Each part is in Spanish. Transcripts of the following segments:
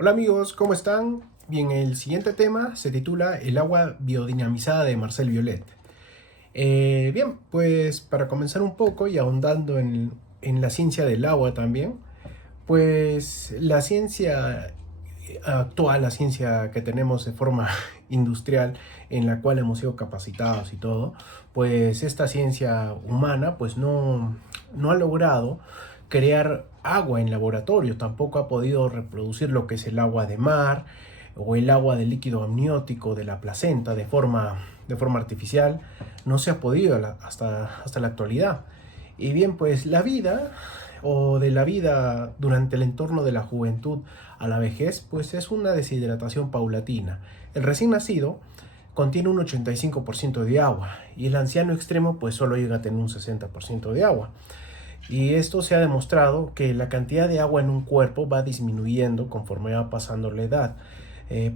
Hola amigos, ¿cómo están? Bien, el siguiente tema se titula El agua biodinamizada de Marcel Violet. Bien, pues para comenzar un poco y ahondando en la ciencia del agua también, pues la ciencia actual, la ciencia que tenemos de forma industrial, en la cual hemos sido capacitados y todo, pues esta ciencia humana pues no ha logrado crear agua en laboratorio, tampoco ha podido reproducir lo que es el agua de mar o el agua del líquido amniótico de la placenta de forma artificial. No se ha podido hasta la actualidad. Y bien, pues la vida o de la vida durante el entorno de la juventud a la vejez, pues es una deshidratación paulatina. El recién nacido contiene un 85% de agua y el anciano extremo pues solo llega a tener un 60% de agua. Y esto se ha demostrado que la cantidad de agua en un cuerpo va disminuyendo conforme va pasando la edad,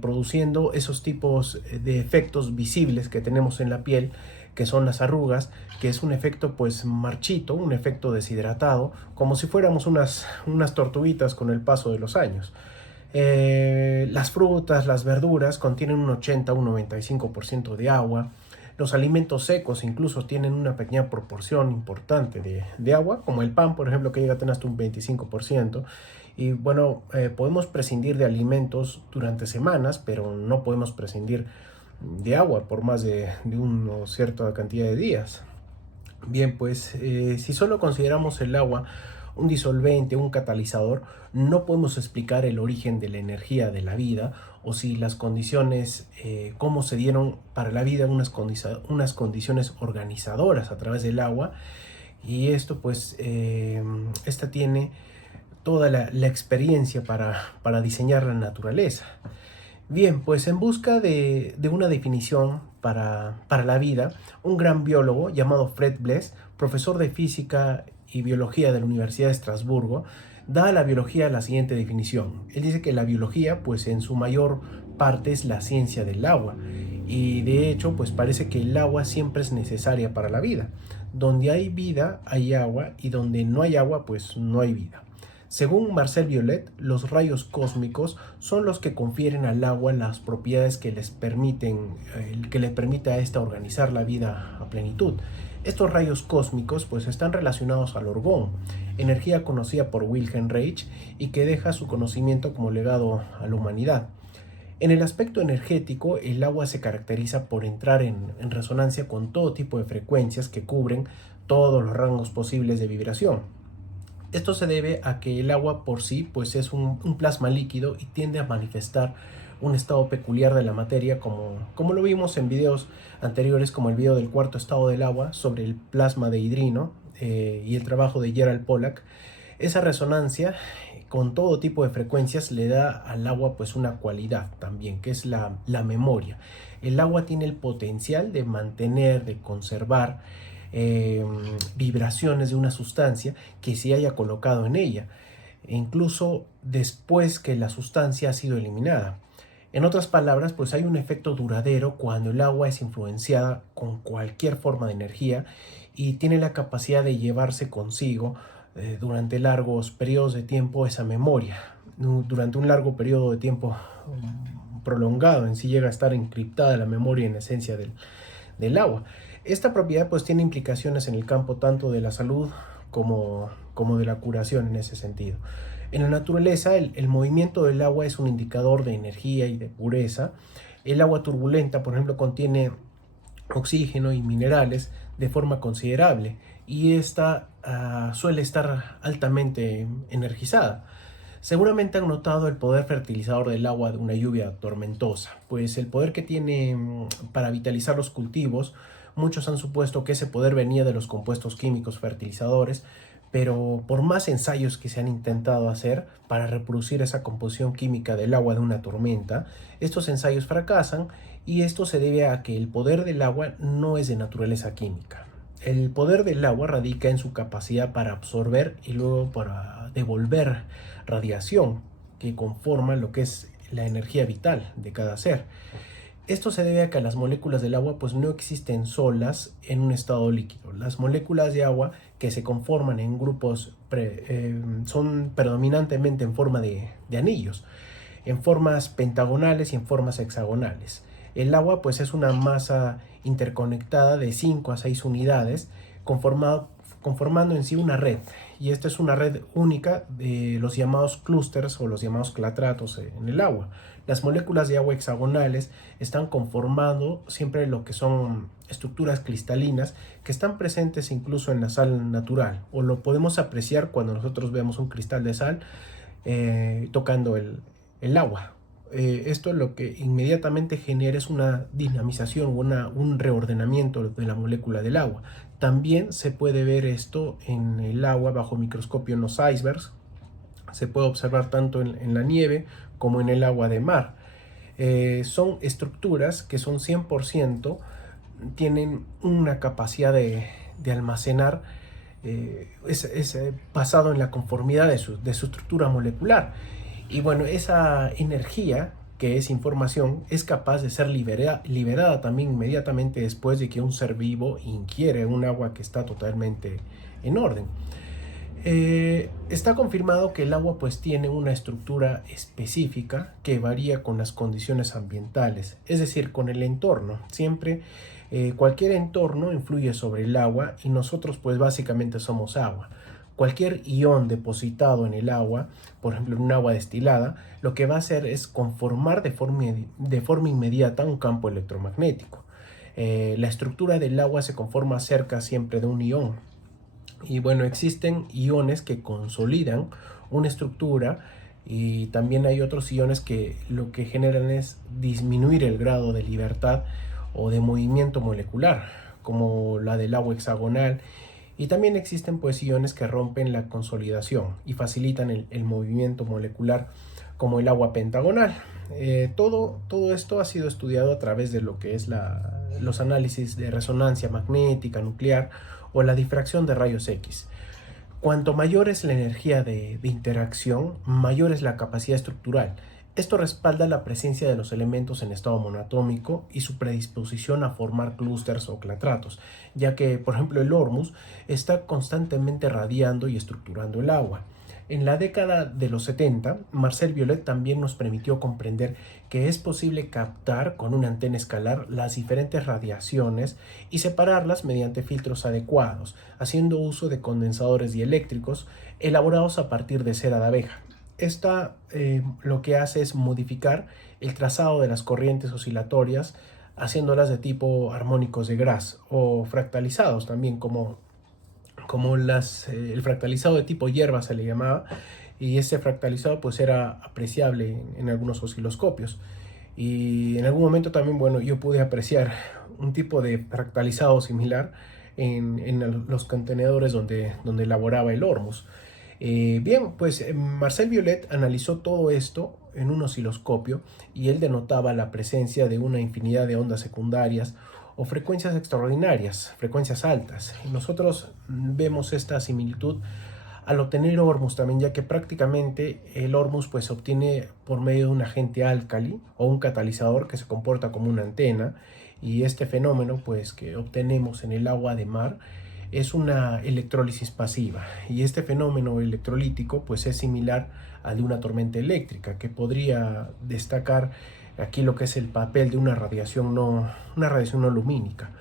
produciendo esos tipos de efectos visibles que tenemos en la piel, que son las arrugas, que es un efecto pues marchito, un efecto deshidratado, como si fuéramos unas tortuguitas con el paso de los años. Las frutas, las verduras contienen un 80 un 95% de agua. Los alimentos secos incluso tienen una pequeña proporción importante de agua, como el pan, por ejemplo, que llega a tener hasta un 25%. Y bueno, podemos prescindir de alimentos durante semanas, pero no podemos prescindir de agua por más de una cierta cantidad de días. Bien, pues si solo consideramos el agua un disolvente, un catalizador, no podemos explicar el origen de la energía de la vida o si las condiciones, cómo se dieron para la vida unas condiciones organizadoras a través del agua. Y esto pues, esta tiene toda la experiencia para diseñar la naturaleza. Bien, pues en busca de una definición para la vida, un gran biólogo llamado Fred Bless, profesor de física y biología de la Universidad de Estrasburgo, da a la biología la siguiente definición. Él dice que la biología, pues en su mayor parte es la ciencia del agua. Y de hecho, pues parece que el agua siempre es necesaria para la vida. Donde hay vida, hay agua, y donde no hay agua, pues no hay vida. Según Marcel Violet, los rayos cósmicos son los que confieren al agua las propiedades que le permite a esta organizar la vida a plenitud. Estos rayos cósmicos pues están relacionados al orgón, energía conocida por Wilhelm Reich y que deja su conocimiento como legado a la humanidad. En el aspecto energético, el agua se caracteriza por entrar en resonancia con todo tipo de frecuencias que cubren todos los rangos posibles de vibración. Esto se debe a que el agua por sí pues es un plasma líquido y tiende a manifestar un estado peculiar de la materia como lo vimos en videos anteriores, como el video del cuarto estado del agua sobre el plasma de hidrino y el trabajo de Gerald Pollack. Esa resonancia con todo tipo de frecuencias le da al agua pues una cualidad también, que es la memoria. El agua tiene el potencial de mantener, de conservar eh, vibraciones de una sustancia que se haya colocado en ella, e incluso después que la sustancia ha sido eliminada. En otras palabras, pues hay un efecto duradero cuando el agua es influenciada con cualquier forma de energía y tiene la capacidad de llevarse consigo durante largos periodos de tiempo esa memoria. Durante un largo periodo de tiempo prolongado en sí llega a estar encriptada la memoria en esencia del agua. Esta propiedad pues tiene implicaciones en el campo tanto de la salud como de la curación en ese sentido. En la naturaleza el movimiento del agua es un indicador de energía y de pureza. El agua turbulenta, por ejemplo, contiene oxígeno y minerales de forma considerable y esta suele estar altamente energizada. Seguramente han notado el poder fertilizador del agua de una lluvia tormentosa, pues el poder que tiene para vitalizar los cultivos, muchos han supuesto que ese poder venía de los compuestos químicos fertilizadores, pero por más ensayos que se han intentado hacer para reproducir esa composición química del agua de una tormenta, estos ensayos fracasan y esto se debe a que el poder del agua no es de naturaleza química. El poder del agua radica en su capacidad para absorber y luego para devolver radiación que conforma lo que es la energía vital de cada ser. Esto se debe a que las moléculas del agua pues no existen solas en un estado líquido. Las moléculas de agua que se conforman en grupos son predominantemente en forma de anillos. en formas pentagonales y en formas hexagonales. El agua pues es una masa interconectada de 5 a 6 unidades conformando en sí una red, y esta es una red única de los llamados clústeres o los llamados clatratos en el agua. Las moléculas de agua hexagonales están conformando siempre lo que son estructuras cristalinas que están presentes incluso en la sal natural, o lo podemos apreciar cuando nosotros vemos un cristal de sal tocando el agua. Esto lo que inmediatamente genera es una dinamización o un reordenamiento de la molécula del agua. También se puede ver esto en el agua bajo microscopio en los icebergs. Se puede observar tanto en la nieve como en el agua de mar. Son estructuras que son 100%, tienen una capacidad de almacenar, es basado en la conformidad de su estructura molecular. Y bueno, esa energía, que es información, es capaz de ser liberada también inmediatamente después de que un ser vivo ingiere un agua que está totalmente en orden. Está confirmado que el agua pues tiene una estructura específica que varía con las condiciones ambientales, es decir, con el entorno. Siempre cualquier entorno influye sobre el agua, y nosotros pues básicamente somos agua. Cualquier ion depositado en el agua, por ejemplo en un agua destilada, lo que va a hacer es conformar de forma inmediata un campo electromagnético. La estructura del agua se conforma cerca siempre de un ion. Y bueno, existen iones que consolidan una estructura, y también hay otros iones que lo que generan es disminuir el grado de libertad o de movimiento molecular, como la del agua hexagonal. Y también existen pues iones que rompen la consolidación y facilitan el movimiento molecular, como el agua pentagonal. Todo esto ha sido estudiado a través de lo que es los análisis de resonancia magnética nuclear o la difracción de rayos X. Cuanto mayor es la energía de interacción, mayor es la capacidad estructural. Esto respalda la presencia de los elementos en estado monoatómico y su predisposición a formar clústeres o clatratos, ya que, por ejemplo, el hormuz está constantemente radiando y estructurando el agua. En la década de los 70, Marcel Violet también nos permitió comprender que es posible captar con una antena escalar las diferentes radiaciones y separarlas mediante filtros adecuados, haciendo uso de condensadores dieléctricos elaborados a partir de cera de abeja. Esta lo que hace es modificar el trazado de las corrientes oscilatorias, haciéndolas de tipo armónicos de Gras o fractalizados también, como el fractalizado de tipo hierba se le llamaba, y este fractalizado pues era apreciable en algunos osciloscopios. Y en algún momento también, bueno, yo pude apreciar un tipo de fractalizado similar en los contenedores donde elaboraba el hormuz. Bien, pues Marcel Violet analizó todo esto en un osciloscopio, y él denotaba la presencia de una infinidad de ondas secundarias o frecuencias extraordinarias, frecuencias altas. Y nosotros vemos esta similitud al obtener hormuz también, ya que prácticamente el hormuz pues se obtiene por medio de un agente álcali o un catalizador que se comporta como una antena, y este fenómeno pues que obtenemos en el agua de mar es una electrólisis pasiva, y este fenómeno electrolítico pues es similar al de una tormenta eléctrica, que podría destacar aquí lo que es el papel de una radiación no lumínica.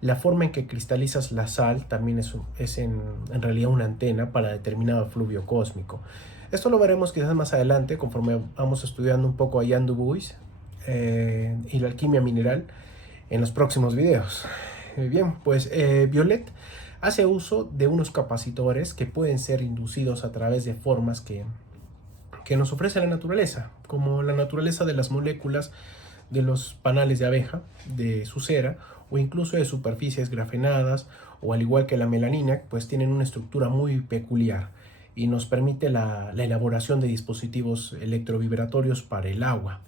La forma en que cristalizas la sal también es en realidad una antena para determinado fluvio cósmico. Esto lo veremos quizás más adelante conforme vamos estudiando un poco a Jan Dubois y la alquimia mineral en los próximos videos. Bien, pues Violet hace uso de unos capacitores que pueden ser inducidos a través de formas que nos ofrece la naturaleza, como la naturaleza de las moléculas de los panales de abeja, de su cera, o incluso de superficies grafenadas, o al igual que la melanina, pues tienen una estructura muy peculiar y nos permite la elaboración de dispositivos electrovibratorios para el agua.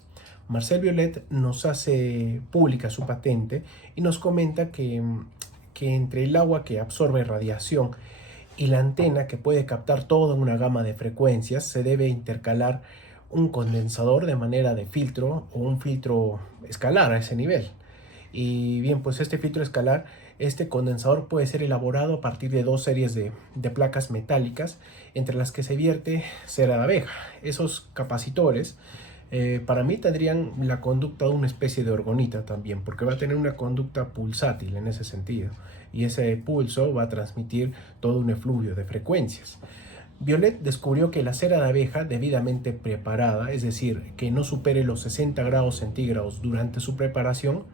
Marcel Violet nos hace pública su patente y nos comenta que entre el agua que absorbe radiación y la antena que puede captar toda una gama de frecuencias, se debe intercalar un condensador de manera de filtro o un filtro escalar a ese nivel. Y bien, pues este filtro escalar, este condensador puede ser elaborado a partir de dos series de placas metálicas entre las que se vierte cera de abeja. Esos capacitores Para mí tendrían la conducta de una especie de orgonita también, porque va a tener una conducta pulsátil en ese sentido, y ese pulso va a transmitir todo un efluvio de frecuencias. Violet descubrió que la cera de abeja debidamente preparada, es decir, que no supere los 60 grados centígrados durante su preparación,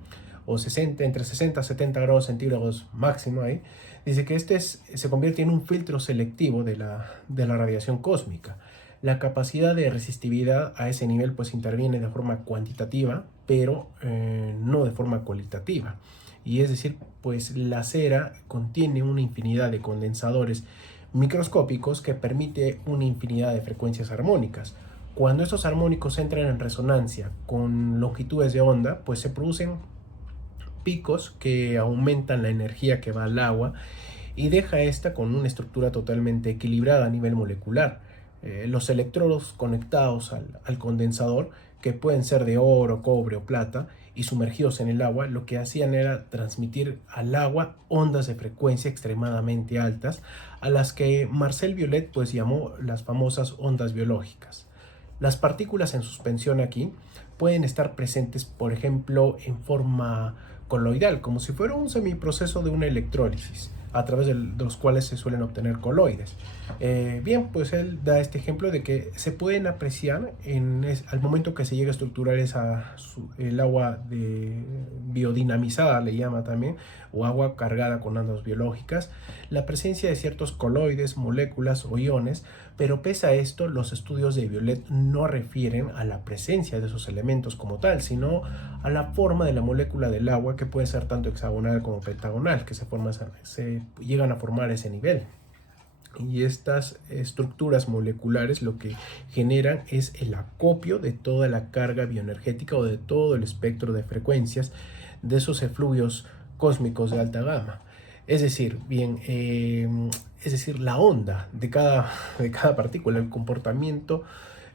o 60, entre 60 y 70 grados centígrados máximo ahí, dice que se convierte en un filtro selectivo de la radiación cósmica. La capacidad de resistividad a ese nivel pues interviene de forma cuantitativa, pero no de forma cualitativa. Y es decir, pues la cera contiene una infinidad de condensadores microscópicos que permite una infinidad de frecuencias armónicas. Cuando estos armónicos entran en resonancia con longitudes de onda, pues se producen picos que aumentan la energía que va al agua y deja esta con una estructura totalmente equilibrada a nivel molecular. Los electrodos conectados al condensador, que pueden ser de oro, cobre o plata, y sumergidos en el agua, lo que hacían era transmitir al agua ondas de frecuencia extremadamente altas, a las que Marcel Violet pues llamó las famosas ondas biológicas. Las partículas en suspensión aquí pueden estar presentes, por ejemplo, en forma coloidal, como si fuera un semiproceso de una electrólisis, a través de los cuales se suelen obtener coloides. Bien, pues él da este ejemplo de que se pueden apreciar al momento que se llega a estructurar el agua biodinamizada, le llama también, o agua cargada con ondas biológicas, la presencia de ciertos coloides, moléculas o iones, pero pese a esto, los estudios de Violet no refieren a la presencia de esos elementos como tal, sino a la forma de la molécula del agua, que puede ser tanto hexagonal como pentagonal, que se llegan a formar a ese nivel. Y estas estructuras moleculares lo que generan es el acopio de toda la carga bioenergética o de todo el espectro de frecuencias de esos efluvios cósmicos de alta gama. Es decir, la onda de cada partícula, el comportamiento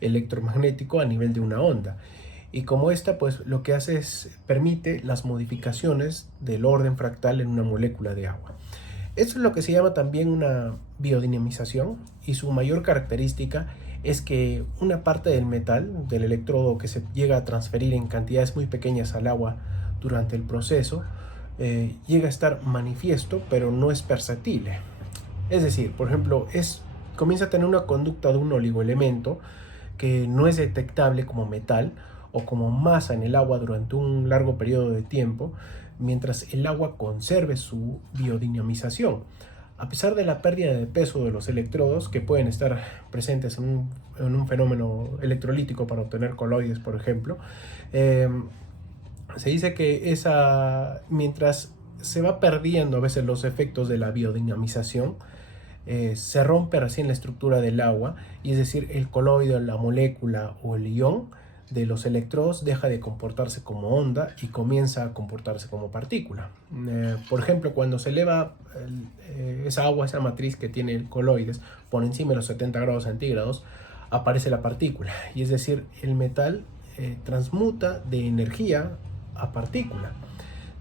electromagnético a nivel de una onda. Y como esta, pues lo que hace es permite las modificaciones del orden fractal en una molécula de agua. Esto es lo que se llama también una biodinamización, y su mayor característica es que una parte del metal, del electrodo que se llega a transferir en cantidades muy pequeñas al agua durante el proceso, llega a estar manifiesto, pero no es perceptible. Es decir, por ejemplo, comienza a tener una conducta de un oligoelemento que no es detectable como metal o como masa en el agua durante un largo periodo de tiempo, mientras el agua conserve su biodinamización. A pesar de la pérdida de peso de los electrodos, que pueden estar presentes en un fenómeno electrolítico para obtener coloides, por ejemplo, se dice que mientras se va perdiendo a veces los efectos de la biodinamización, se rompe recién la estructura del agua, y es decir, el coloide, la molécula o el ion de los electrodos deja de comportarse como onda y comienza a comportarse como partícula. Por ejemplo, cuando se eleva esa agua, esa matriz que tiene coloides por encima de los 70 grados centígrados, aparece la partícula, y es decir, el metal transmuta de energía a partícula.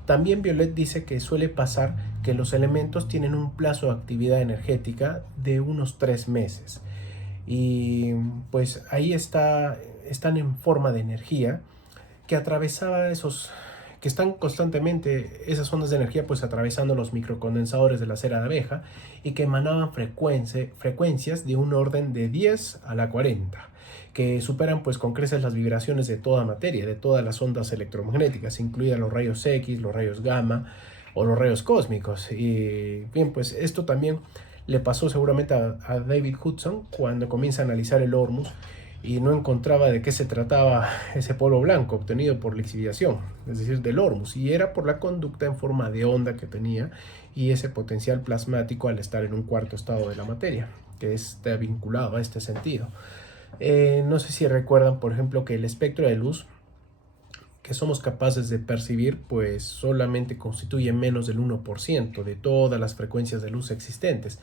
También Violet dice que suele pasar que los elementos tienen un plazo de actividad energética de unos 3 meses. Y pues ahí están en forma de energía que atravesaba que están constantemente, esas ondas de energía pues atravesando los microcondensadores de la cera de abeja, y que emanaban frecuencias de un orden de 10 a la 40, que superan pues con creces las vibraciones de toda materia, de todas las ondas electromagnéticas, incluidas los rayos X, los rayos gamma o los rayos cósmicos. Y bien, pues esto también le pasó seguramente a David Hudson cuando comienza a analizar el Hormuz y no encontraba de qué se trataba ese polvo blanco obtenido por lixiviación, es decir, del Hormuz, y era por la conducta en forma de onda que tenía y ese potencial plasmático al estar en un cuarto estado de la materia, que está vinculado a este sentido. No sé si recuerdan, por ejemplo, que el espectro de luz que somos capaces de percibir pues solamente constituye menos del 1% de todas las frecuencias de luz existentes,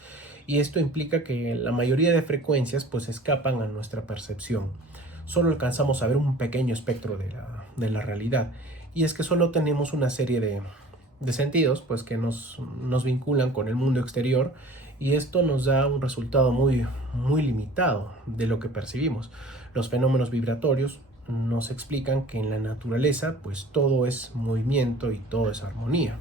y esto implica que la mayoría de frecuencias pues escapan a nuestra percepción. Solo alcanzamos a ver un pequeño espectro de la realidad, y es que solo tenemos una serie de sentidos pues que nos vinculan con el mundo exterior, y esto nos da un resultado muy, muy limitado de lo que percibimos. Los fenómenos vibratorios nos explican que en la naturaleza pues todo es movimiento y todo es armonía.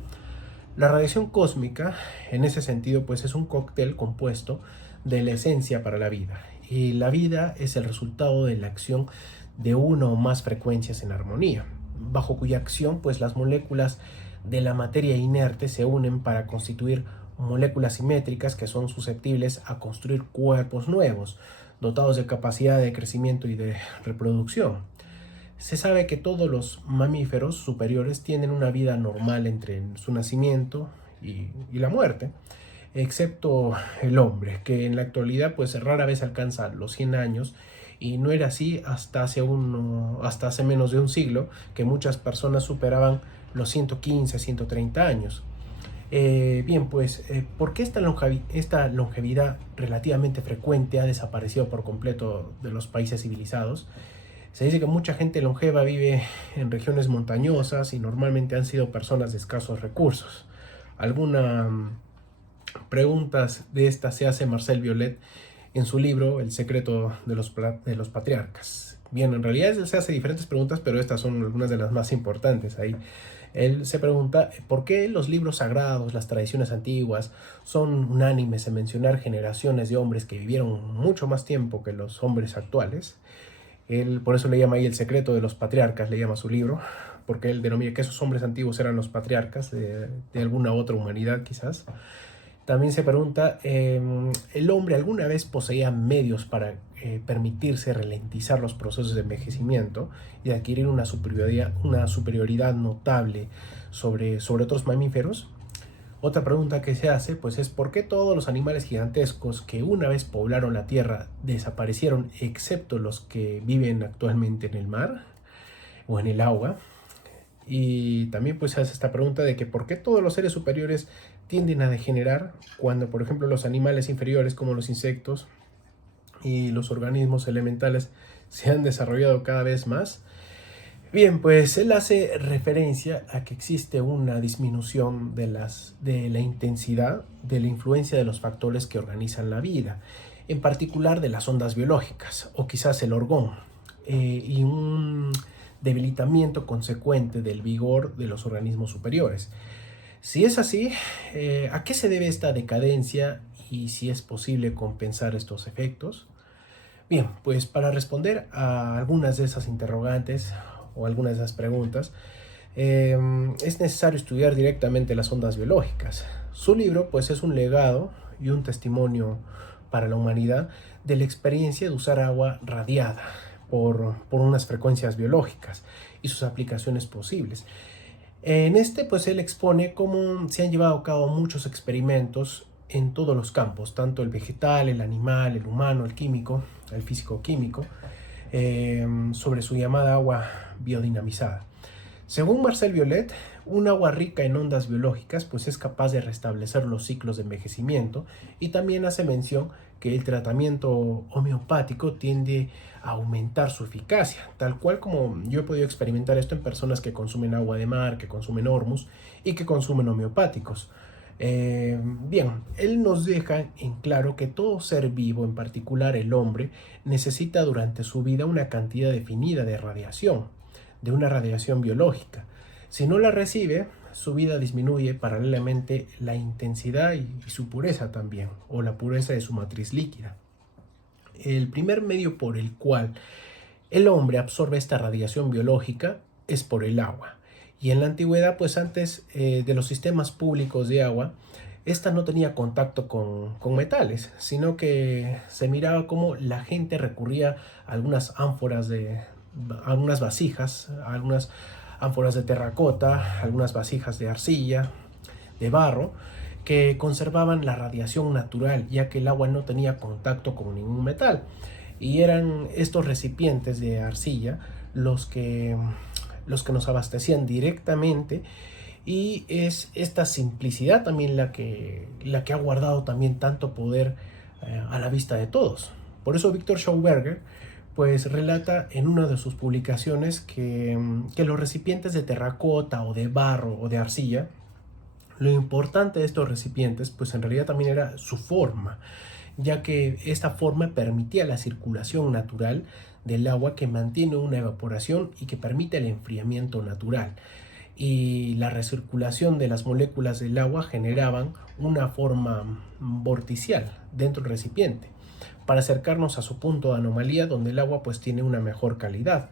La radiación cósmica, en ese sentido, pues es un cóctel compuesto de la esencia para la vida. Y la vida es el resultado de la acción de una o más frecuencias en armonía, bajo cuya acción pues las moléculas de la materia inerte se unen para constituir moléculas simétricas que son susceptibles a construir cuerpos nuevos, dotados de capacidad de crecimiento y de reproducción. Se sabe que todos los mamíferos superiores tienen una vida normal entre su nacimiento y la muerte, excepto el hombre, que en la actualidad pues rara vez alcanza los 100 años, y no era así hasta hace menos de un siglo, que muchas personas superaban los 115, 130 años. ¿Por qué esta longevidad relativamente frecuente ha desaparecido por completo de los países civilizados? Se dice que mucha gente longeva vive en regiones montañosas y normalmente han sido personas de escasos recursos. Algunas preguntas de estas se hace Marcel Violet en su libro El secreto de los patriarcas. Bien, en realidad se hace diferentes preguntas, pero estas son algunas de las más importantes ahí. Él se pregunta por qué los libros sagrados, las tradiciones antiguas, son unánimes en mencionar generaciones de hombres que vivieron mucho más tiempo que los hombres actuales. Él por eso le llama ahí El secreto de los patriarcas, le llama su libro, porque él denomina que esos hombres antiguos eran los patriarcas de alguna otra humanidad quizás. También se pregunta, ¿el hombre alguna vez poseía medios para permitirse ralentizar los procesos de envejecimiento y adquirir una superioridad notable sobre otros mamíferos? Otra pregunta que se hace pues es ¿por qué todos los animales gigantescos que una vez poblaron la Tierra desaparecieron excepto los que viven actualmente en el mar o en el agua? Y también pues se hace esta pregunta de que ¿por qué todos los seres superiores tienden a degenerar cuando por ejemplo los animales inferiores como los insectos y los organismos elementales se han desarrollado cada vez más? Bien, pues él hace referencia a que existe una disminución de la intensidad de la influencia de los factores que organizan la vida, en particular de las ondas biológicas, o quizás el orgón, y un debilitamiento consecuente del vigor de los organismos superiores. Si es así, ¿a qué se debe esta decadencia y si es posible compensar estos efectos? Bien, pues para responder a algunas de esas interrogantes o algunas de esas preguntas, es necesario estudiar directamente las ondas biológicas. Su libro pues es un legado y un testimonio para la humanidad de la experiencia de usar agua radiada por unas frecuencias biológicas y sus aplicaciones posibles. En este pues él expone cómo se han llevado a cabo muchos experimentos en todos los campos, tanto el vegetal, el animal, el humano, el químico, el físico-químico, sobre su llamada agua biodinamizada. Según Marcel Violet, un agua rica en ondas biológicas pues es capaz de restablecer los ciclos de envejecimiento, y también hace mención que el tratamiento homeopático tiende a aumentar su eficacia, tal cual como yo he podido experimentar esto en personas que consumen agua de mar, que consumen hormus y que consumen homeopáticos. Bien, él nos deja en claro que todo ser vivo, en particular el hombre, necesita durante su vida una cantidad definida de radiación, de una radiación biológica. Si no la recibe, su vida disminuye paralelamente la intensidad y su pureza también, o la pureza de su matriz líquida. El primer medio por el cual el hombre absorbe esta radiación biológica es por el agua. Y en la antigüedad, pues antes de los sistemas públicos de agua, esta no tenía contacto con metales, sino que se miraba como la gente recurría a algunas algunas vasijas, a algunas ánforas de terracota, algunas vasijas de arcilla, de barro, que conservaban la radiación natural, ya que el agua no tenía contacto con ningún metal. Y eran estos recipientes de arcilla los que nos abastecían directamente, y es esta simplicidad también la que ha guardado también tanto poder a la vista de todos. Por eso Victor Schauberger pues relata en una de sus publicaciones que los recipientes de terracota o de barro o de arcilla, lo importante de estos recipientes pues en realidad también era su forma, ya que esta forma permitía la circulación natural del agua que mantiene una evaporación y que permite el enfriamiento natural. Y la recirculación de las moléculas del agua generaban una forma vorticial dentro del recipiente para acercarnos a su punto de anomalía donde el agua pues tiene una mejor calidad.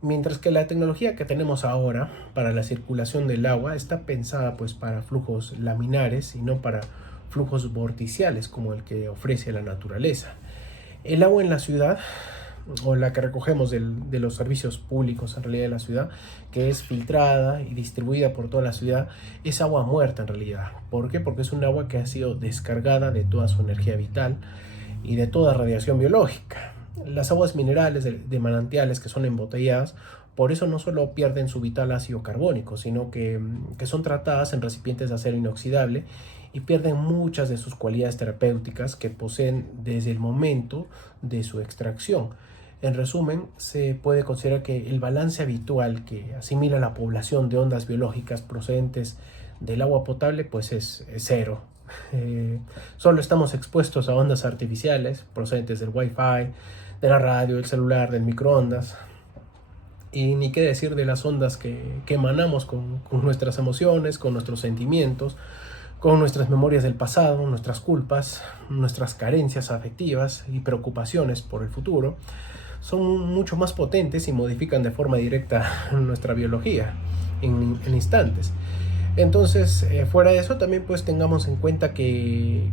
Mientras que la tecnología que tenemos ahora para la circulación del agua está pensada pues para flujos laminares y no para flujos vorticiales como el que ofrece la naturaleza. El agua en la ciudad, o la que recogemos de los servicios públicos en realidad de la ciudad, que es filtrada y distribuida por toda la ciudad, es agua muerta en realidad. ¿Por qué? Porque es un agua que ha sido descargada de toda su energía vital y de toda radiación biológica. Las aguas minerales de manantiales que son embotelladas, por eso no solo pierden su vital ácido carbónico, sino que son tratadas en recipientes de acero inoxidable y pierden muchas de sus cualidades terapéuticas que poseen desde el momento de su extracción. En resumen, se puede considerar que el balance habitual que asimila la población de ondas biológicas procedentes del agua potable pues es cero. Solo estamos expuestos a ondas artificiales procedentes del Wi-Fi, de la radio, del celular, del microondas, y ni qué decir de las ondas que emanamos con nuestras emociones, con nuestros sentimientos, con nuestras memorias del pasado, nuestras culpas, nuestras carencias afectivas y preocupaciones por el futuro. Son mucho más potentes y modifican de forma directa nuestra biología en instantes. Entonces, fuera de eso, también pues tengamos en cuenta que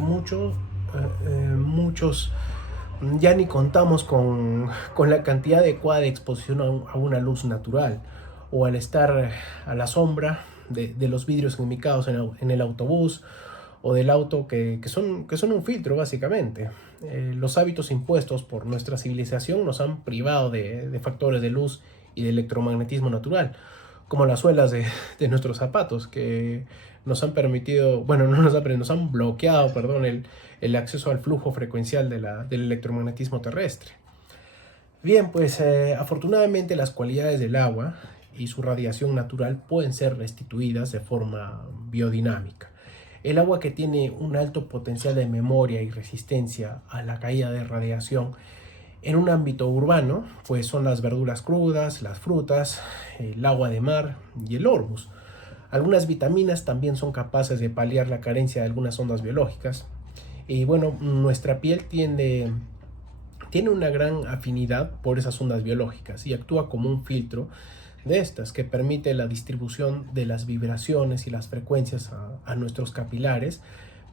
muchos ya ni contamos con la cantidad adecuada de exposición a una luz natural, o al estar a la sombra de los vidrios ubicados en el autobús o del auto que son un filtro básicamente. Los hábitos impuestos por nuestra civilización nos han privado de factores de luz y de electromagnetismo natural, como las suelas de nuestros zapatos, que nos han permitido, bueno, no nos han permitido, nos han bloqueado, perdón, el acceso al flujo frecuencial del electromagnetismo terrestre. Bien, pues afortunadamente las cualidades del agua y su radiación natural pueden ser restituidas de forma biodinámica. El agua, que tiene un alto potencial de memoria y resistencia a la caída de radiación en un ámbito urbano, pues son las verduras crudas, las frutas, el agua de mar y el Orbus. Algunas vitaminas también son capaces de paliar la carencia de algunas ondas biológicas. Y bueno, nuestra piel tiene una gran afinidad por esas ondas biológicas y actúa como un filtro de estas, que permite la distribución de las vibraciones y las frecuencias a nuestros capilares.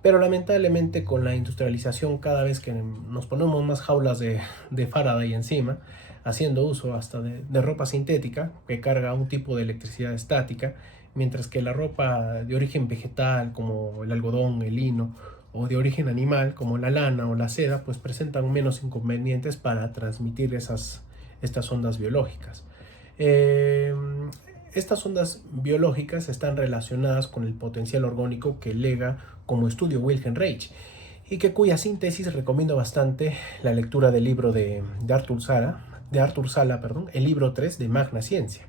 Pero lamentablemente, con la industrialización, cada vez que nos ponemos más jaulas de Faraday encima, haciendo uso hasta de ropa sintética que carga un tipo de electricidad estática, mientras que la ropa de origen vegetal como el algodón, el lino, o de origen animal como la lana o la seda, pues presentan menos inconvenientes para transmitir estas ondas biológicas. Estas ondas biológicas están relacionadas con el potencial orgánico que lega como estudio Wilhelm Reich, y cuya síntesis recomiendo bastante la lectura del libro de Arthur Sala, el libro 3 de Magna Ciencia.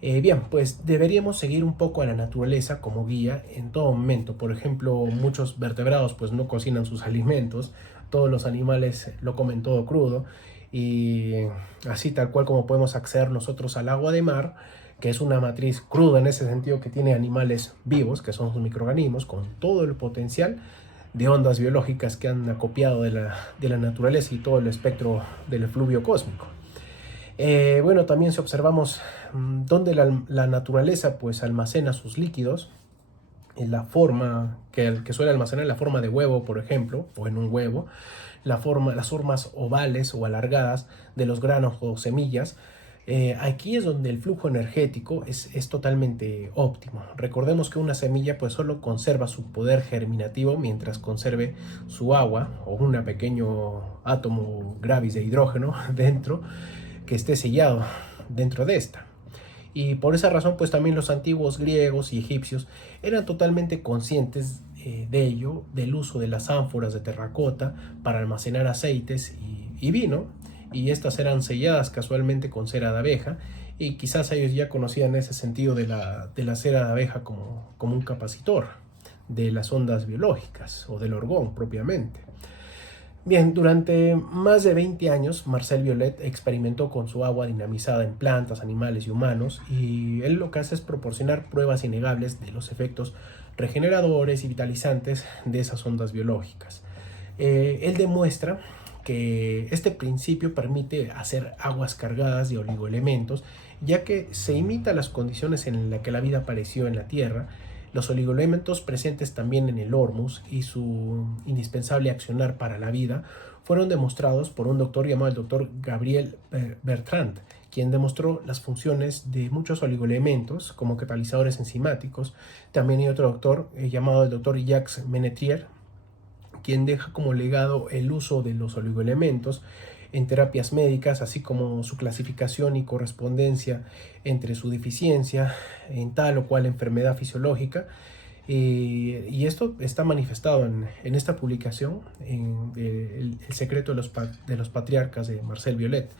Bien, pues deberíamos seguir un poco a la naturaleza como guía en todo momento. Por ejemplo, muchos vertebrados pues no cocinan sus alimentos, todos los animales lo comen todo crudo, y así tal cual como podemos acceder nosotros al agua de mar, que es una matriz cruda en ese sentido, que tiene animales vivos, que son sus microorganismos, con todo el potencial de ondas biológicas que han acopiado de la naturaleza y todo el espectro del efluvio cósmico. Bueno, también si observamos dónde la naturaleza pues almacena sus líquidos, en la forma que suele almacenar, en la forma de huevo, por ejemplo, o en un huevo, las formas ovales o alargadas de los granos o semillas. Aquí es donde el flujo energético es totalmente óptimo. Recordemos que una semilla pues solo conserva su poder germinativo mientras conserve su agua o un pequeño átomo gravis de hidrógeno dentro, que esté sellado dentro de esta. Y por esa razón pues también los antiguos griegos y egipcios eran totalmente conscientes de ello, del uso de las ánforas de terracota para almacenar aceites y vino, y estas eran selladas casualmente con cera de abeja, y quizás ellos ya conocían ese sentido de la cera de abeja como un capacitor de las ondas biológicas o del orgón propiamente. Bien, durante más de 20 años, Marcel Violet experimentó con su agua dinamizada en plantas, animales y humanos, y él lo que hace es proporcionar pruebas innegables de los efectos regeneradores y vitalizantes de esas ondas biológicas. Él demuestra que este principio permite hacer aguas cargadas de oligoelementos, ya que se imita las condiciones en las que la vida apareció en la Tierra. Los oligoelementos presentes también en el hormus y su indispensable accionar para la vida fueron demostrados por un doctor llamado el doctor Gabriel Bertrand, quien demostró las funciones de muchos oligoelementos como catalizadores enzimáticos. También hay otro doctor llamado el doctor Jacques Menetrier, quien deja como legado el uso de los oligoelementos en terapias médicas, así como su clasificación y correspondencia entre su deficiencia en tal o cual enfermedad fisiológica. Y esto está manifestado en esta publicación, en el secreto de los patriarcas de Marcel Violet,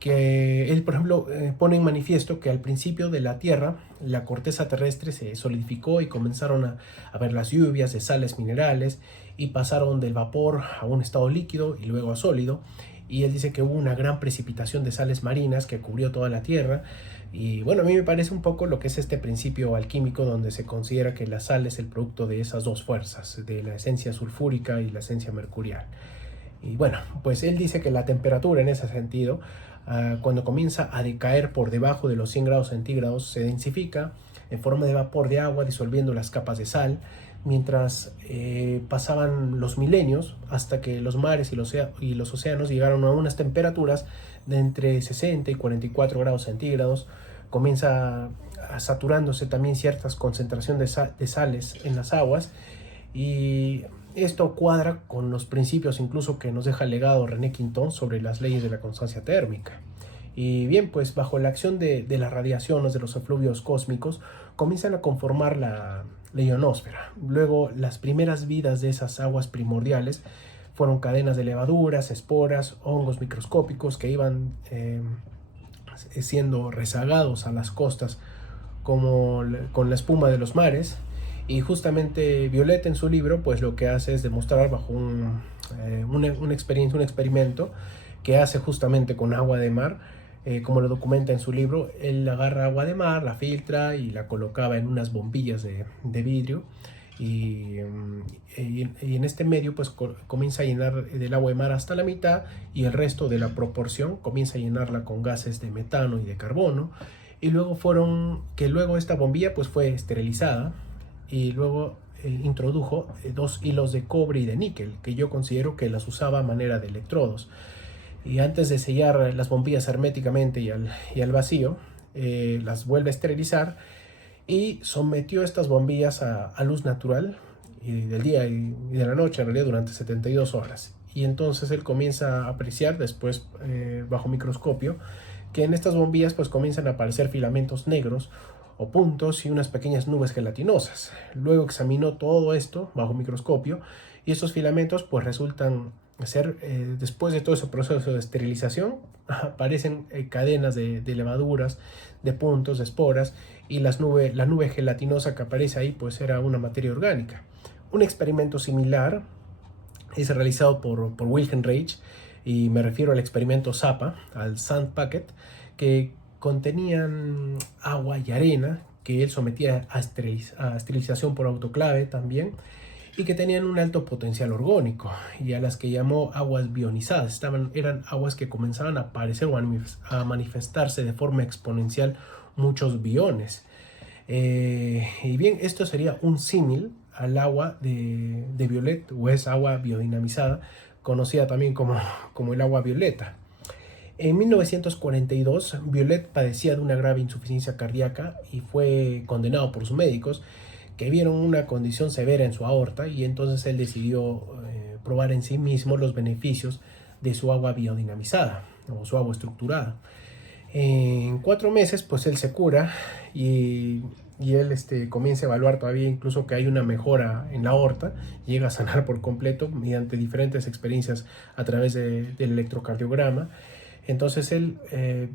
que él, por ejemplo, pone en manifiesto que al principio de la Tierra la corteza terrestre se solidificó y comenzaron a ver las lluvias de sales minerales y pasaron del vapor a un estado líquido y luego a sólido. Y él dice que hubo una gran precipitación de sales marinas que cubrió toda la Tierra. Y bueno, a mí me parece un poco lo que es este principio alquímico, donde se considera que la sal es el producto de esas dos fuerzas, de la esencia sulfúrica y la esencia mercurial. Y bueno, pues él dice que la temperatura en ese sentido, cuando comienza a decaer por debajo de los 100 grados centígrados, se densifica en forma de vapor de agua disolviendo las capas de sal, mientras pasaban los milenios hasta que los mares y los océanos llegaron a unas temperaturas de entre 60 y 44 grados centígrados. Comienza saturándose también ciertas concentraciones de sales en las aguas, y esto cuadra con los principios incluso que nos deja el legado René Quinton sobre las leyes de la constancia térmica. Y bien, pues bajo la acción de las radiaciones de los efluvios cósmicos comienzan a conformar la ionosfera. Luego, las primeras vidas de esas aguas primordiales fueron cadenas de levaduras, esporas, hongos microscópicos que iban siendo rezagados a las costas como con la espuma de los mares. Y justamente Violet en su libro pues lo que hace es demostrar bajo un experimento que hace justamente con agua de mar, como lo documenta en su libro. Él agarra agua de mar, la filtra y la colocaba en unas bombillas de vidrio, y en este medio pues comienza a llenar del agua de mar hasta la mitad, y el resto de la proporción comienza a llenarla con gases de metano y de carbono. Y luego esta bombilla pues fue esterilizada, y luego introdujo dos hilos de cobre y de níquel, que yo considero que las usaba a manera de electrodos. Y antes de sellar las bombillas herméticamente y al vacío, las vuelve a esterilizar y sometió estas bombillas a luz natural del día y de la noche, en realidad durante 72 horas. Y entonces él comienza a apreciar después bajo microscopio que en estas bombillas pues comienzan a aparecer filamentos negros o puntos y unas pequeñas nubes gelatinosas. Luego examinó todo esto bajo microscopio, y estos filamentos pues resultan ser, después de todo ese proceso de esterilización, aparecen cadenas de levaduras, de puntos, de esporas, y la nube gelatinosa que aparece ahí pues era una materia orgánica. Un experimento similar es realizado por Wilhelm Reich, y me refiero al experimento SAPA, al Sand Packet, que contenían agua y arena que él sometía a esterilización por autoclave también, y que tenían un alto potencial orgónico, y a las que llamó aguas bionizadas. Eran aguas que comenzaban a aparecer o a manifestarse de forma exponencial muchos biones. Y bien, esto sería un símil al agua de Violet, o es agua biodinamizada, conocida también como el agua violeta. En 1942, Violet padecía de una grave insuficiencia cardíaca y fue condenado por sus médicos, que vieron una condición severa en su aorta, y entonces él decidió probar en sí mismo los beneficios de su agua biodinamizada o su agua estructurada. En 4 meses pues él se cura, y él comienza a evaluar todavía incluso que hay una mejora en la aorta. Llega a sanar por completo mediante diferentes experiencias a través del electrocardiograma. Entonces él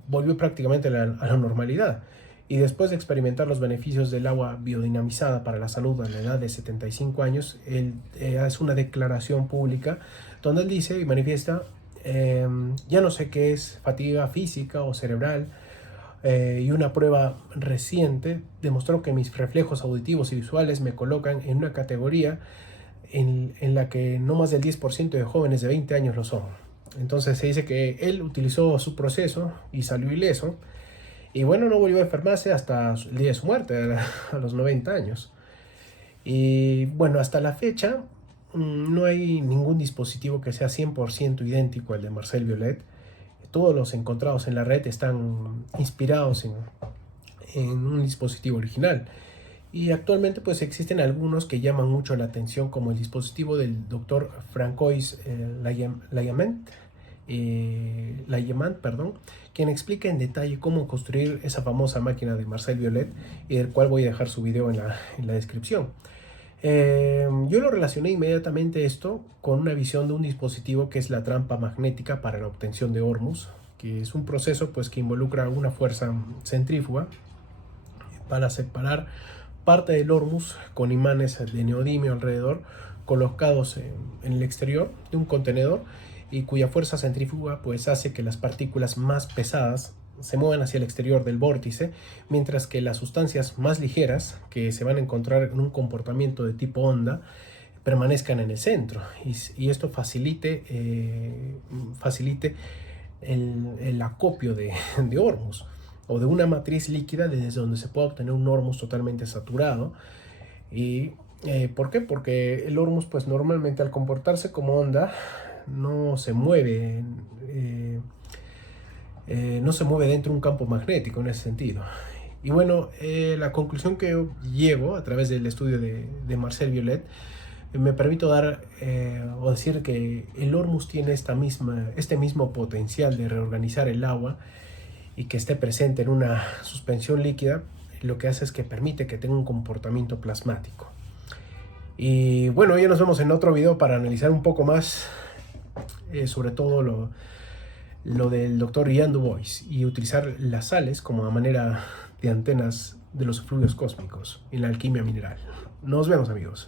volvió prácticamente a la normalidad. Y después de experimentar los beneficios del agua biodinamizada para la salud a la edad de 75 años, él hace una declaración pública donde él dice y manifiesta, ya no sé qué es fatiga física o cerebral, y una prueba reciente demostró que mis reflejos auditivos y visuales me colocan en una categoría en la que no más del 10% de jóvenes de 20 años lo son. Entonces se dice que él utilizó su proceso y salió ileso. Y bueno, no volvió a enfermarse hasta el día de su muerte, a los 90 años. Y bueno, hasta la fecha no hay ningún dispositivo que sea 100% idéntico al de Marcel Violet. Todos los encontrados en la red están inspirados en un dispositivo original. Y actualmente pues existen algunos que llaman mucho la atención, como el dispositivo del doctor Francois Layemant, quien explica en detalle cómo construir esa famosa máquina de Marcel Violet, y del cual voy a dejar su video en la descripción. Yo lo relacioné inmediatamente esto con una visión de un dispositivo que es la trampa magnética para la obtención de hormus, que es un proceso pues que involucra una fuerza centrífuga para separar parte del hormus con imanes de neodimio alrededor, colocados en el exterior de un contenedor, y cuya fuerza centrífuga pues hace que las partículas más pesadas se muevan hacia el exterior del vórtice, mientras que las sustancias más ligeras, que se van a encontrar en un comportamiento de tipo onda, permanezcan en el centro, y esto facilite el acopio de hormus, o de una matriz líquida desde donde se puede obtener un hormus totalmente saturado. ¿Y por qué? Porque el hormus pues normalmente, al comportarse como onda, no se mueve dentro de un campo magnético en ese sentido. Y bueno, la conclusión que llego a través del estudio de Marcel Violet, me permito dar o decir que el hormus tiene este mismo potencial de reorganizar el agua, y que esté presente en una suspensión líquida, lo que hace es que permite que tenga un comportamiento plasmático. Y bueno, ya nos vemos en otro video para analizar un poco más sobre todo lo del doctor Ian Dubois, y utilizar las sales como manera de antenas de los fluidos cósmicos en la alquimia mineral. Nos vemos, amigos.